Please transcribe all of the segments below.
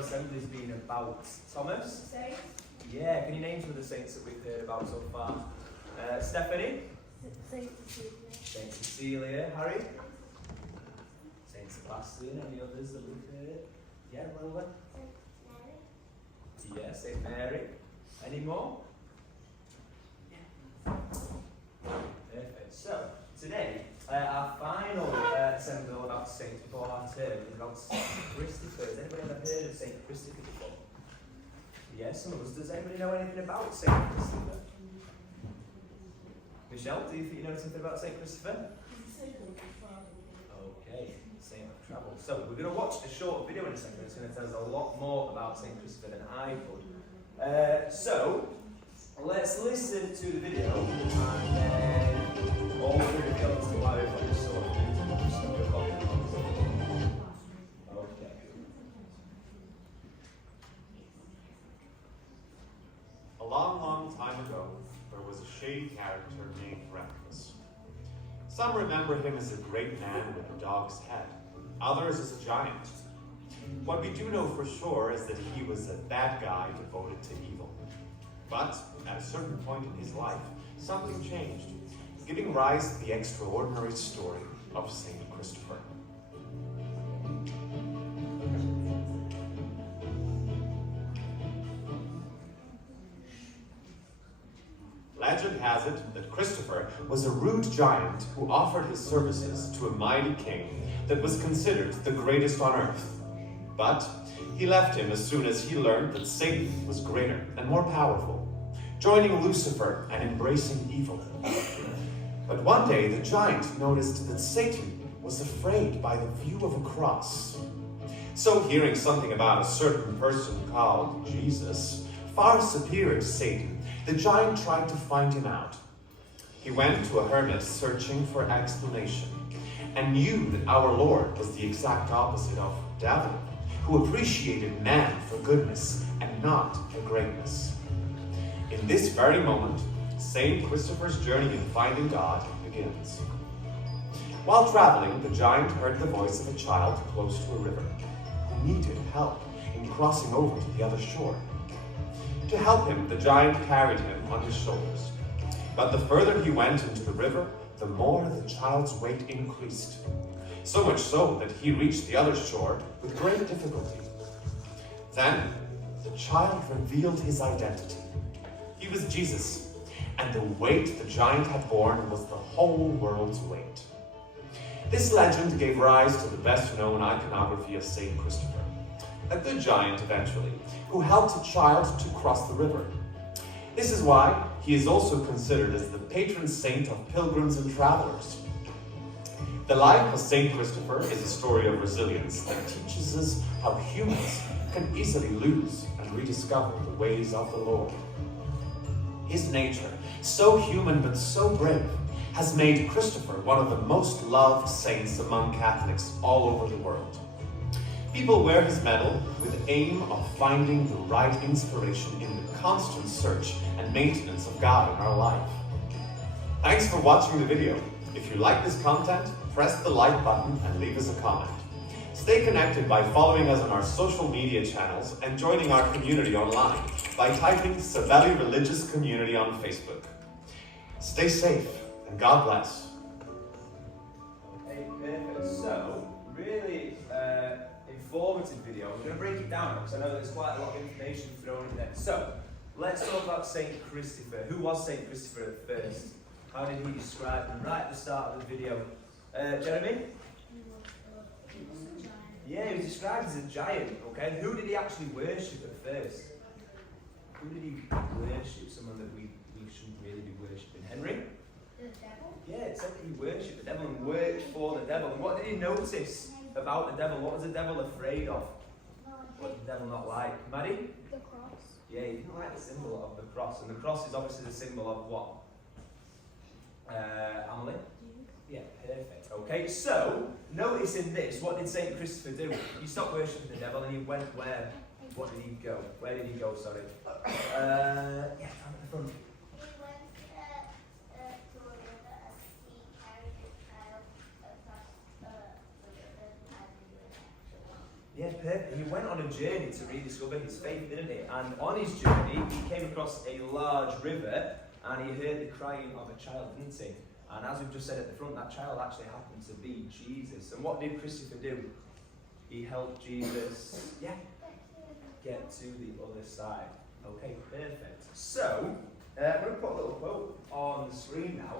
assembly's been about? Thomas? Saints. Yeah, can you name some of the saints that we've heard about so far? Stephanie? Saint Cecilia. Saint Cecilia. Harry? Saint Sebastian. Any others that we've heard? Yeah, Lola? Saint Mary. Yeah, Saint Mary. Any more? Perfect. So, today, our final assembly all about saints before our term is about Saint Christopher. Has anybody ever heard of Saint Christopher before? Yes, some of us. Does anybody know anything about Saint Christopher? Michelle, do you think you know something about Saint Christopher? Okay, saint of travel. So, we're going to watch a short video in a second. It's going to tell us a lot more about Saint Christopher than I could. So, let's listen to the video and then all through the video as to why we've got this sort of thing. Okay. A long, long time ago, there was a shady character named Reckless. Some remember him as a great man with a dog's head, others as a giant. What we do know for sure is that he was a bad guy devoted to evil. But at a certain point in his life, something changed, giving rise to the extraordinary story of Saint Christopher. Legend has it that Christopher was a rude giant who offered his services to a mighty king that was considered the greatest on earth. But he left him as soon as he learned that Satan was greater and more powerful, joining Lucifer and embracing evil. But one day the giant noticed that Satan was afraid by the view of a cross. So hearing something about a certain person called Jesus, far superior to Satan, the giant tried to find him out. He went to a hermit searching for explanation and knew that our Lord was the exact opposite of devil, who appreciated man for goodness and not for greatness. In this very moment, Saint Christopher's journey in finding God begins. While traveling, the giant heard the voice of a child close to a river who needed help in crossing over to the other shore. To help him, the giant carried him on his shoulders. But the further he went into the river, the more the child's weight increased. So much so that he reached the other shore with great difficulty. Then, the child revealed his identity. He was Jesus, and the weight the giant had borne was the whole world's weight. This legend gave rise to the best-known iconography of Saint Christopher, a good giant eventually, who helped a child to cross the river. This is why he is also considered as the patron saint of pilgrims and travelers. The life of Saint Christopher is a story of resilience that teaches us how humans can easily lose and rediscover the ways of the Lord. His nature, so human but so brave, has made Christopher one of the most loved saints among Catholics all over the world. People wear his medal with the aim of finding the right inspiration in the constant search and maintenance of God in our life. Thanks for watching the video. If you like this content, press the like button and leave us a comment. Stay connected by following us on our social media channels and joining our community online by typing Savelli Religious Community on Facebook. Stay safe and God bless. Okay, perfect. So, really informative video. We're going to break it down because I know there's quite a lot of information thrown in there. So, let's talk about Saint Christopher. Who was Saint Christopher at first? How did he describe him right at the start of the video? Jeremy? Yeah, he was described as a giant, okay? Who did he actually worship at first? Who did he worship? Someone that we shouldn't really be worshipping. Henry? The devil? Yeah, it said that he worshipped the devil and worked for the devil. And what did he notice about the devil? What was the devil afraid of? What did the devil not like? Maddie? The cross. Yeah, he didn't like the symbol of the cross. And the cross is obviously the symbol of what? Emily? Yeah, perfect. Okay, so, notice in this, what did Saint Christopher do? He stopped worshipping the devil and he went where? What did he go? Where did he go, sorry? Yeah, down at the front. He went to a river and he carried the child across the river as he would actually. Yeah, He went on a journey to rediscover his faith, didn't he? And on his journey, he came across a large river, and he heard the crying of a child, didn't he? And as we've just said at the front, that child actually happened to be Jesus. And what did Christopher do? He helped Jesus, get to the other side. Okay, perfect. So, I'm going to put a little quote on the screen now.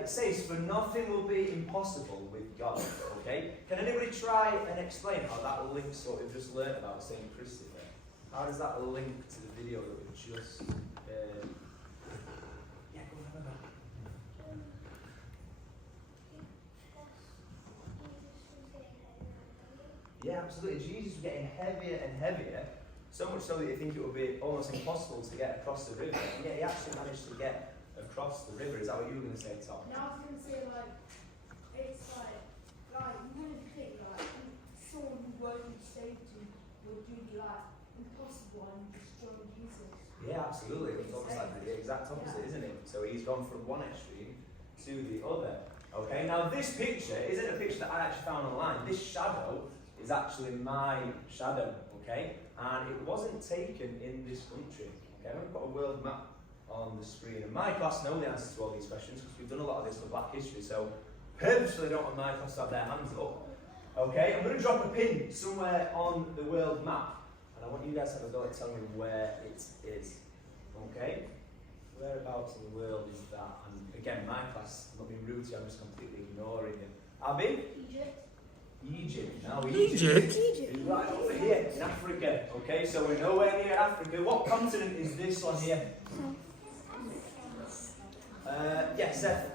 It says, "For nothing will be impossible with God." Okay? Can anybody try and explain how that links what we've just learned about St. Christopher? How does that link to the video that we've just... go on, have a go. Yeah, absolutely. Jesus was getting heavier and heavier, so much so that you think it would be almost impossible to get across the river. And yet he actually managed to get across the river. Is that what you were going to say, Tom? No, I was going to say, it's like, you wouldn't think, someone who won't be saved would do the, impossible and destroy Jesus. Yeah, absolutely. It's almost like the exact opposite, isn't it? So he's gone from one extreme to the other. Okay, now this picture isn't a picture that I actually found online. This shadow is actually my shadow, okay? And it wasn't taken in this country. Okay, I'm going to put a world map on the screen. And my class know the answers to all these questions because we've done a lot of this for Black History, so purposefully don't want my class to have their hands up. Okay, I'm going to drop a pin somewhere on the world map, and I want you guys to have a go at telling me where it is. Okay? Whereabouts in the world is that? And again, my class, I'm not being rude to you, I'm just completely ignoring you. Abby? Egypt. Egypt. Now Egypt is right over here in Africa. Okay, so we're nowhere near Africa. What continent is this one here? Yes, Seth.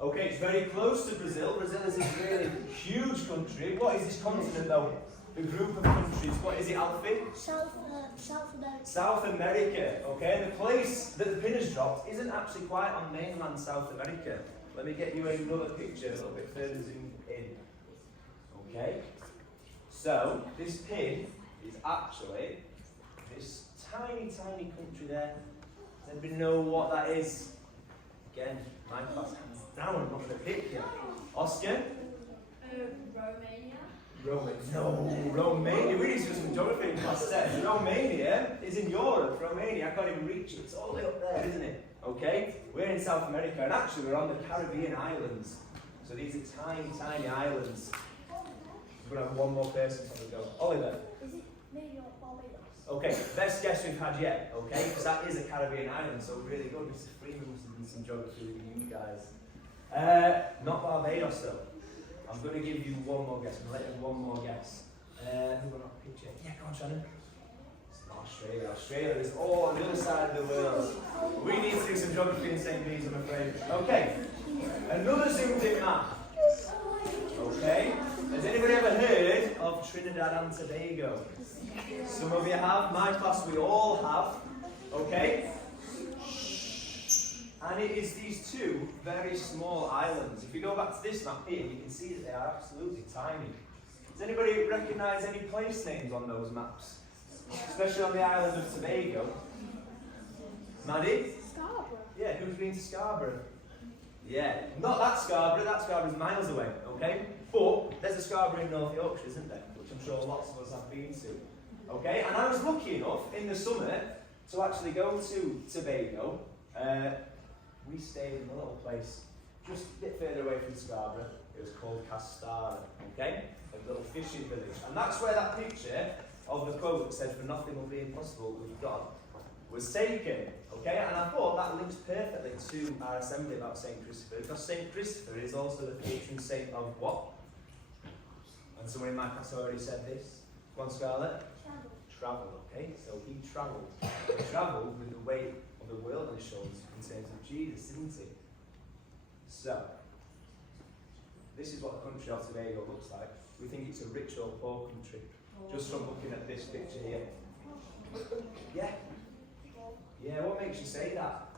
Okay, it's very close to Brazil. Brazil is this really huge country. What is this continent though? The group of countries. What is it, Alfie? South America. South America. Okay, and the place that the pin has dropped isn't actually quite on mainland South America. Let me get you another picture a little bit further zoomed in. Okay, so this pin is actually this tiny, tiny country there. Does anybody know what that is? Again, my class hands down, I'm not going to pick you. Oscar? Romania. No, Romania. We need to do some geography in class 10. Romania is in Europe. Romania, I can't even reach it. It's all the way up there, isn't it? Okay? We're in South America, and actually we're on the Caribbean islands. So these are tiny, tiny islands. We're going to have one more person on the go. Oliver. Is it maybe Barbados? Okay, best guess we've had yet, okay? Because that is a Caribbean island, so really good. Mr. Freeman must have done some geography with you guys. Not Barbados though. I'm going to give you one more guess. I'm going to let you have one more guess. Who got a picture? Yeah, go on, Shannon. It's not Australia. Australia is all on the other side of the world. We need to do some geography in St. Bees, I'm afraid. Okay, another zoomed in map. Okay, has anybody ever heard of Trinidad and Tobago? Some of you have. My class, we all have. Okay? And it is these two very small islands. If you go back to this map here, you can see that they are absolutely tiny. Does anybody recognise any place names on those maps? Especially on the island of Tobago. Maddie? Scarborough. Yeah, who's been to Scarborough? Yeah, not that Scarborough's miles away, okay? But there's a Scarborough in North Yorkshire, isn't there? Which I'm sure lots of us have been to. Okay, and I was lucky enough in the summer to actually go to Tobago. We stayed in a little place just a bit further away from Scarborough. It was called Castara, okay? A little fishing village. And that's where that picture of the quote that said, "For nothing will be impossible with God," was taken, okay? And I thought that links perfectly to our assembly about St. Christopher, because St. Christopher is also the patron saint of what? And someone in my class already said this. Go on, Scarlett. Travel, okay? So he travelled. He travelled with the weight of the world on his shoulders in terms of Jesus, didn't he? So, this is what the country of Tobago looks like. We think it's a rich or poor country, just from looking at this picture here. Yeah? Yeah, what makes you say that?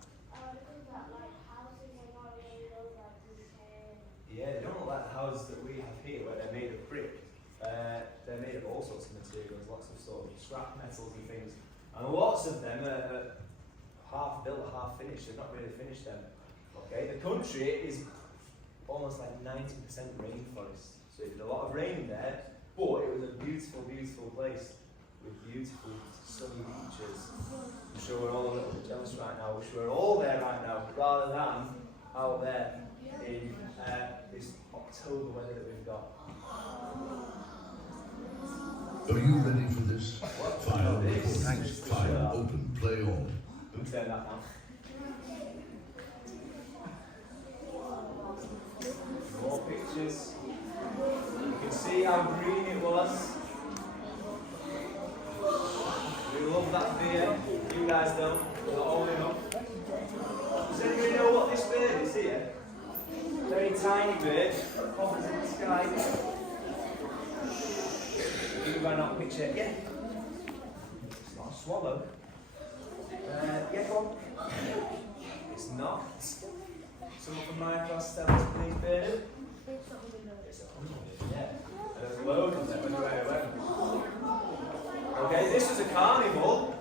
Yeah, they don't look like the houses that we have here, where they're made of brick. They're made of all sorts of materials, lots of sort of scrap metals and things. And lots of them are half built, half finished. They've not really finished them. Okay, the country is almost like 90% rainforest. So it did a lot of rain there, but it was a beautiful, beautiful place with beautiful sunny beaches. I'm sure we're all a little bit jealous right now. Wish we were all there right now, rather than out there in this October weather that we've got. Are you ready for this? File This report. is the File show. open. Play on. Who turned that down? More pictures. You can see how green it was. We love that beer. You guys don't. Not old enough. Does anybody know what this bird is here? Very tiny bird. Hovers in the sky. You might not picture it yet. It's not a swallow. Yeah, go on. It's not. Someone from my class tell us please, Bernard. It's a hummingbird, yeah. And there's loads of them everywhere I went. Okay, this was a carnival,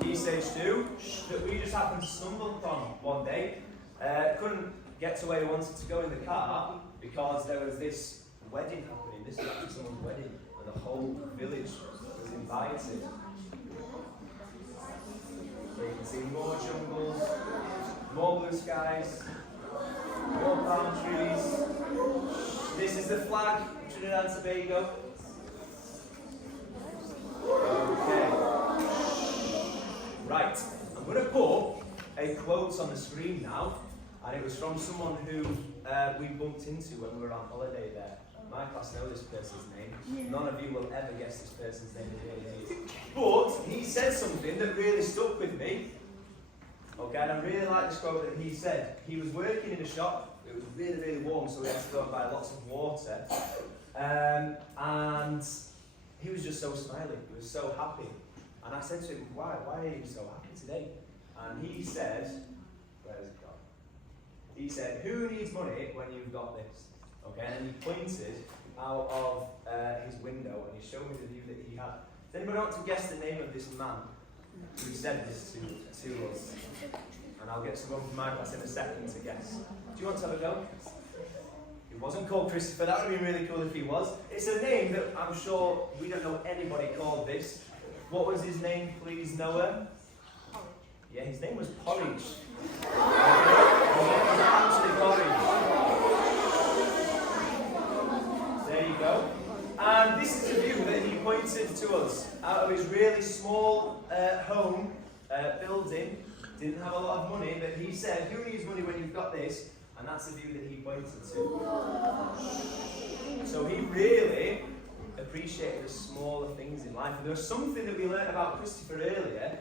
Key Stage 2, that we just happened to stumble upon one day. Couldn't get to where we wanted to go in the car because there was this wedding happening. This was actually someone's wedding, and the whole village was invited. So you can see more jungles, more blue skies, more palm trees. This is the flag, Trinidad and Tobago. Okay. Right, I'm going to put a quote on the screen now, and it was from someone who we bumped into when we were on holiday there. My class know this person's name. None of you will ever guess this person's name. But he said something that really stuck with me. Okay, and I really like this quote that he said. He was working in a shop. It was really, really warm, so we had to go and buy lots of water. And he was just so smiling. He was so happy. And I said to him, why are you so happy today? And he said, where's it gone? He said, who needs money when you've got this? Okay, and he pointed out of his window and he showed me the view that he had. Does anybody want to guess the name of this man who said this to us? And I'll get someone from my class in a second to guess. Do you want to have a go? He wasn't called Christopher. That would have been really cool if he was. It's a name that I'm sure we don't know anybody called this. What was his name, please, Noah? Porridge. Yeah, his name was Porridge. His name was actually Porridge. There you go. And this is the view that he pointed to us out of his really small home building. Didn't have a lot of money, but he said, who needs money when you've got this? And that's the view that he pointed to. So he really appreciated the smaller things in life. And there was something that we learned about Christopher earlier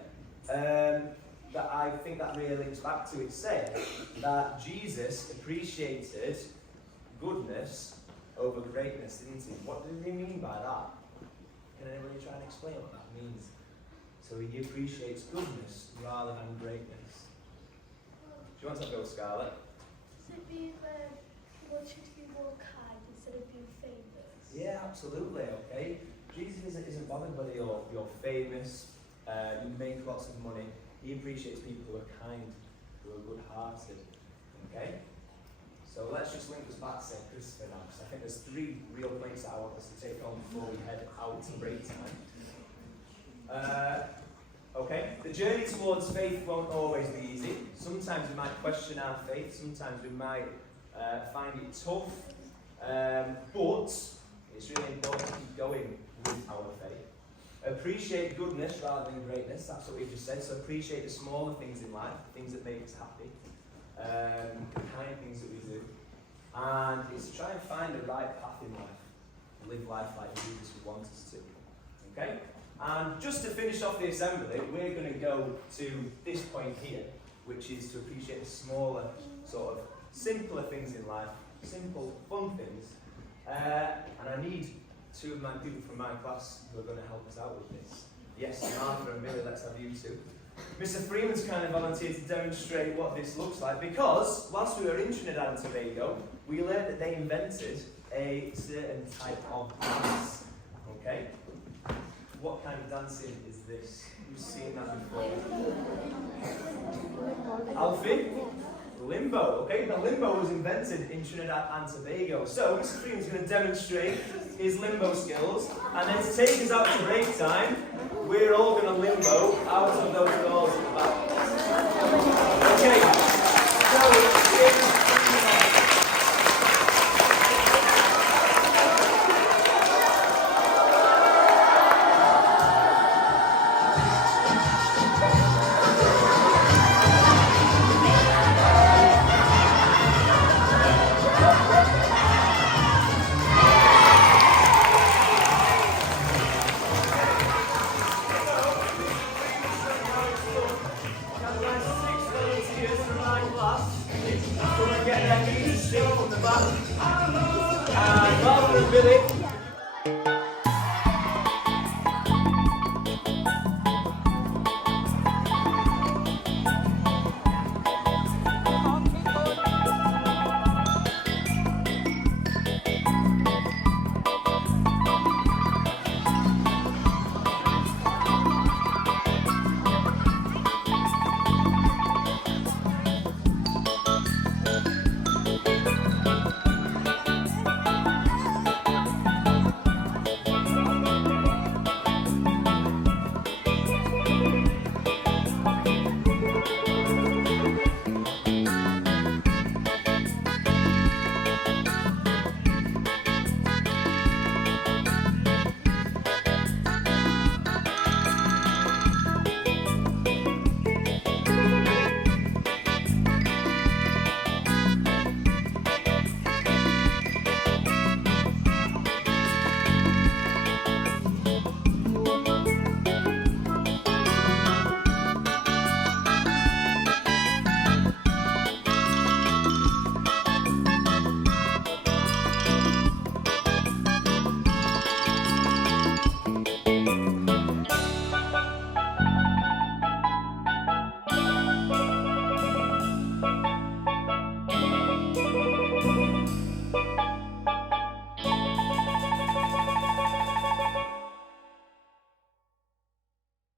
that I think that really links back to. It said that Jesus appreciated goodness over greatness, didn't he? What did he mean by that? Can anybody try and explain what that means? So he appreciates goodness rather than greatness. Do you want to go, Scarlett? So he wants you to be more kind instead of being famous. Yeah, absolutely, okay. Jesus isn't bothered whether you're famous, you make lots of money. He appreciates people who are kind, who are good-hearted, okay? So let's just link us back to St. Christopher now, because I think there's 3 real points that I want us to take on before we head out to break time. Okay, the journey towards faith won't always be easy. Sometimes we might question our faith, sometimes we might find it tough, but it's really important to keep going with our faith. Appreciate goodness rather than greatness, that's what we just said. So appreciate the smaller things in life, things that make us happy, the kind of things that we do. And it's to try and find the right path in life. Live life like Jesus would want us to. Okay? And just to finish off the assembly, we're going to go to this point here, which is to appreciate the smaller, sort of simpler things in life, simple, fun things. And I need 2 of my people from my class who are going to help us out with this. Yes, Martha and Billy, let's have you 2. Mr. Freeman's kind of volunteered to demonstrate what this looks like, because whilst we were in Trinidad and Tobago, we learned that they invented a certain type of dance. Okay? What kind of dancing is this? Who's seen that before? Alfie? Limp limbo, okay? The limbo was invented in Trinidad and Tobago. So, Mr. Freeman's going to demonstrate his limbo skills, and then to take us out to break time, we're all going to limbo out of those doors at the back. Okay, so, get their knees straight from the back. And rather than Billy,